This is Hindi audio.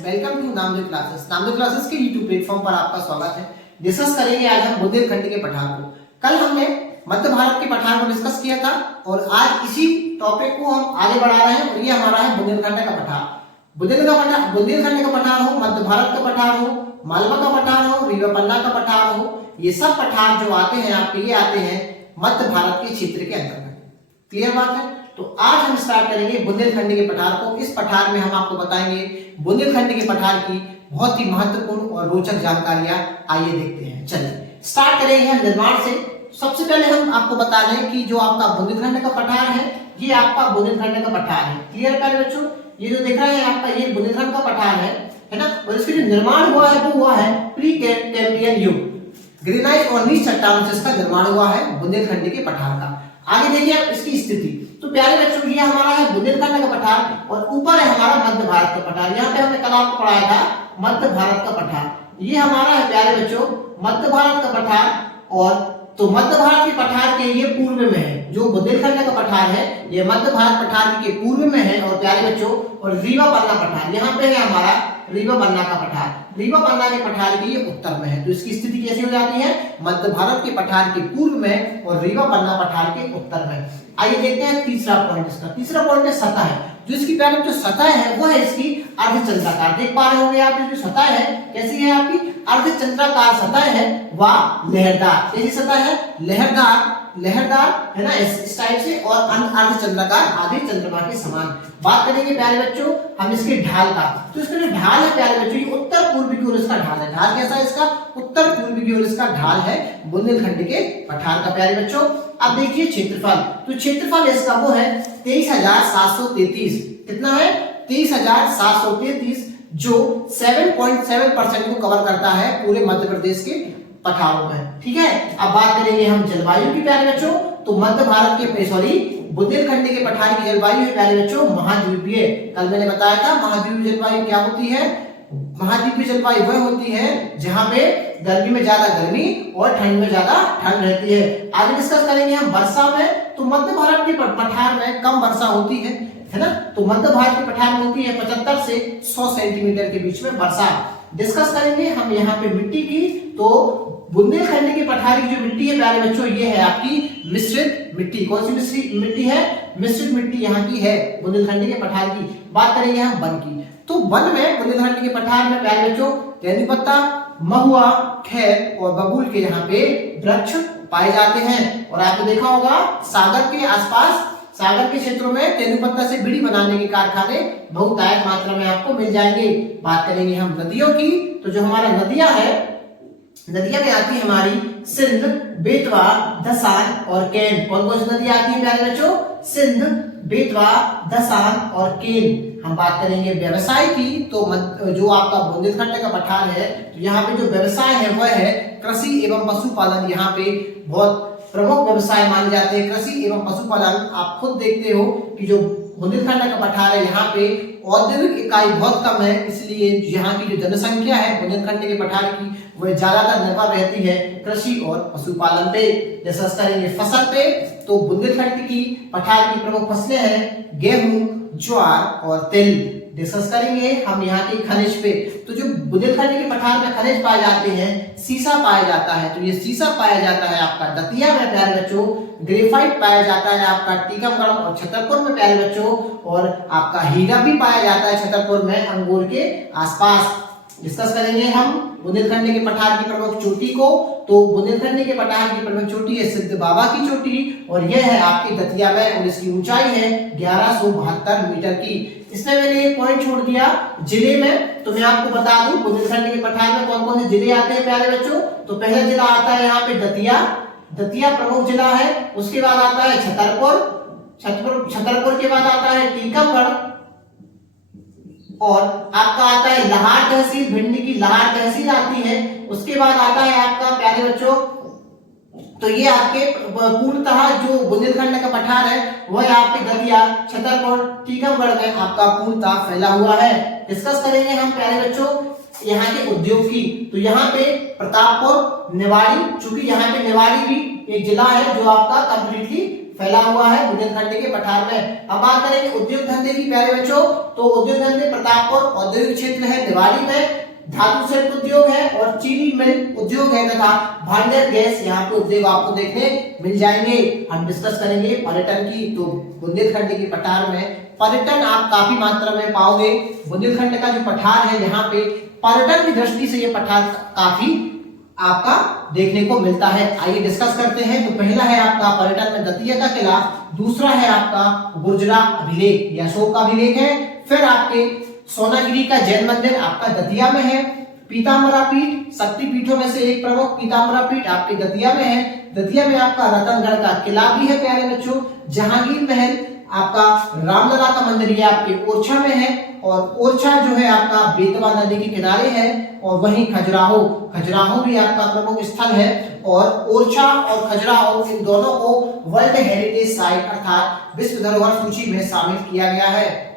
Welcome to Namdev classes. Namdev classes के यूट्यूब प्लेटफॉर्म पर आपका स्वागत है। डिस्कस करेंगे आज हम बुंदेलखंड के पठार को। कल हमने मध्य भारत के पठार को डिस्कस किया था और आज इसी टॉपिक को हम आगे बढ़ा रहे हैं और ये हमारा है बुंदेलखंड का पठार। बुंदेलखंड का पठार हो, मध्य भारत का पठार हो, मालवा का पठार हो, रीवा पन्ना का पठार हो, ये सब पठार जो आते हैं आपके ये आते हैं मध्य भारत के क्षेत्र के अंतर्गत। क्लियर बात है। तो आज हम स्टार्ट करेंगे बुंदेलखंड के पठार को। इस पठार में हम आपको बताएंगे बुंदेलखंड के पठार की बहुत ही महत्वपूर्ण और रोचक जानकारियां। आइए देखते हैं। चलिए स्टार्ट करेंगे हम निर्माण से। सबसे पहले हम आपको बता दें कि जो आपका बुंदेलखंड का पठार है ये आपका बुंदेलखंड का पठार है। क्लियर प्यारे बच्चों, ये जो दिख रहा है आपका ये बुंदेलखंड का पठार है ना। और इसका जो निर्माण हुआ है वो हुआ है प्री कैम्ब्रियन युग। ग्रेनाइट और नीच चट्टानों से इसका निर्माण हुआ है बुंदेलखंड के पठार का। आगे देखिए आप इसकी स्थिति। तो प्यारे बच्चों ये हमारा है बुंदेलखंड का पठार और ऊपर है हमारा मध्य भारत का पठार। यहाँ पे हमने कल आपको पढ़ाया था मध्य भारत का पठार। ये हमारा है प्यारे बच्चों मध्य भारत का पठार। और तो मध्य भारत के पठार के ये पूर्व में है। जो बुंदेलखंड का पठार है ये मध्य भारत पठार के पूर्व में है। और प्यारे बच्चों और रीवा पन्ना पठार यहाँ पे है हमारा रीवा पन्ना का पठार। रीवा पन्ना के पठार की ये उत्तर में है। तो इसकी स्थिति कैसी हो जाती है, मध्य भारत के पठार के पूर्व में और रीवा पन्ना पठार के उत्तर में। आइए देखते हैं तीसरा पॉइंट इसका। तीसरा पॉइंट है सतह है। जो इसकी प्यारे जो सतह है वो है इसकी अर्धचंद्राकार। देख पा रहे होंगे आप जो सतह है कैसी है आपकी अर्धचंद्राकार सतह है वह लहरदार। कैसी सतह है, लहरदार है ना इस टाइप से। और अर्धचंद्राकार आधे चंद्रमा के समान। बात करेंगे प्यारे बच्चों हम इसके ढाल का। तो इसका जो ढाल है प्यारे बच्चों ये उत्तर पूर्वी की ओर इसका ढाल है। ढाल कैसा है इसका, उत्तर पूर्वी की ओर इसका ढाल है बुंदेलखंड के पठार का। प्यारे बच्चों अब देखिए क्षेत्रफल। तो क्षेत्रफल इसका वो है 23,733। कितना है, 23,733, जो 7.7% को कवर करता है पूरे मध्य प्रदेश के पठारों में। ठीक है। अब बात करेंगे हम जलवायु की प्यारे बच्चों। तो मध्य भारत के बुंदेलखंड के पठार की जलवायु है प्यारे बच्चों महाद्वीपीय। कल मैंने बताया था महाद्वीपीय जलवायु क्या होती है। महाद्वीपीय जलवायु वह होती है जहां पे गर्मी में ज्यादा गर्मी और ठंड में ज्यादा ठंड रहती है। आगे डिस्कस करेंगे हम वर्षा में। तो मध्य भारत के पठार में कम वर्षा होती है ना। तो मध्य भारत के पठार में होती है 75 से 100 सेंटीमीटर के बीच में वर्षा। डिस्कस करेंगे हम यहाँ पे मिट्टी की। तो बुंदेलखंड के पठार की जो मिट्टी है प्यारे बच्चों ये है आपकी मिश्रित मिट्टी। कौन सी मिट्टी है, मिश्रित मिट्टी यहाँ की है बुंदेलखंड के पठार की। बात करेंगे हम वन की। तो वन में बुंदेलखंड के पठार में प्यारे बच्चों तेंदुपत्ता, महुआ, खैर और बबूल के यहाँ पे वृक्ष पाए जाते हैं। और आपने देखा होगा सागर के आसपास, सागर के क्षेत्रों में तेंदुपत्ता से बीड़ी बनाने के कारखाने बहुतायत मात्रा में आपको मिल जाएंगे। बात करेंगे हम नदियों की। तो जो हमारा नदियां है, नदियां में आती है हमारी सिंध, बेतवा, धसान और केन। कौन कौन सी नदियां आती है प्यारे बच्चों, सिंध, बेतवा, धसान और केन। हम बात करेंगे व्यवसाय की। तो जो आपका बुंदेलखंड का पठार है तो यहाँ पे जो व्यवसाय है वह है कृषि एवं पशुपालन। यहाँ पे बहुत प्रमुख व्यवसाय माने जाते हैं कृषि एवं पशुपालन। आप खुद देखते हो कि जो बुंदेलखंड का पठार है यहाँ पे औद्योगिक इकाई बहुत कम है, इसलिए यहाँ की जो जनसंख्या है बुंदेलखंड के पठार की वह ज्यादातर निर्भर रहती है कृषि और पशुपालन पे। डिस्कस करेंगे फसल पे। तो बुंदेलखंड की पठार की प्रमुख फसलें हैं गेहूं, ज्वार और तिल। डिस्कस करेंगे हम यहाँ के खनिज पे। तो जो बुंदेलखंड के पठार में खनिज पाए जाते हैं, सीसा पाया जाता है। तो ये सीसा पाया जाता है आपका दतिया में प्यारे बच्चों। ग्रेफाइट पाया जाता है आपका टीकमगढ़ और छतरपुर में प्यारे बच्चों। और आपका हीरा भी पाया जाता है छतरपुर में अंगूर के आसपास। डिस्कस करेंगे हम बुंदेलखंड के पठार की प्रमुख चोटी को। तो बुंदेलखंड के पठार की प्रमुख चोटी है सिद्ध बाबा की चोटी और यह है आपकी दतिया में और इसकी ऊंचाई है 1172 मीटर की। इसमें मैंने एक पॉइंट छोड़ दिया जिले में। तो मैं आपको बता दूं बुंदेलखंड के पठार में कौन कौन से जिले आते हैं प्यारे बच्चों। तो पहला जिला आता है यहाँ पे दतिया प्रमुख जिला है। उसके बाद आता है छतरपुर के बाद आता है टीकमगढ़ और आपका आता है लाहार तहसील, भिंड की लाहार तहसील आती है। उसके बाद आता है आपका प्यारे बच्चों तो ये आपके पूर्णतः जो बुंदेलखंड का पठार है वह आपके दतिया, छतरपुर, टीकमगढ़ में आपका पूर्णतः फैला हुआ है। डिस्कस करेंगे हम प्यारे बच्चों यहाँ के उद्योग की। तो यहाँ पे प्रतापपुर, निवाड़ी, चूंकि यहाँ पे निवाड़ी भी एक जिला है जो आपका कंप्लीटली फैला हुआ है बुंदेलखंड के पठार में। अब बात करेंगे उद्योग धंधे की प्यारे बच्चों, तो उद्योग धंधे प्रतापपुर औद्योगिक क्षेत्र है, निवाड़ी में धातु शिल्प उद्योग है और चीनी मिल उद्योग है तथा भांडर गैस यहाँ पे उद्योग आपको देखने मिल जाएंगे। हम डिस्कस करेंगे पर्यटन की, तो बुंदेलखंड के पठार में पर्यटन आप काफी मात्रा में पाओगे। बुंदेलखंड का जो पठार है यहाँ पे पर्यटन की दृष्टि से ये पठार काफी आपका देखने को मिलता है। आइए डिस्कस करते हैं। तो पहला है आपका पर्यटन में दतिया का किला, दूसरा है आपका गुर्जरा अभिलेख या अशोक का अभिलेख है, फिर आपके सोनागिरी का जैन मंदिर आपका दतिया में है, पीताम्बरा पीठ शक्ति पीठों में से एक प्रमुख पीताम्बरा पीठ आपके दतिया में है। दतिया में आपका रतनगढ़ का किला भी है प्यारे बच्चों, जहांगीर महल आपका रामलला का मंदिर ये आपके ओरछा में है और ओरछा जो है आपका बेतवा नदी के किनारे है। और वहीं खजुराहो भी आपका प्रमुख स्थल है और ओरछा और खजुराहो इन दोनों को वर्ल्ड हेरिटेज साइट अर्थात विश्व धरोहर सूची में शामिल किया गया है।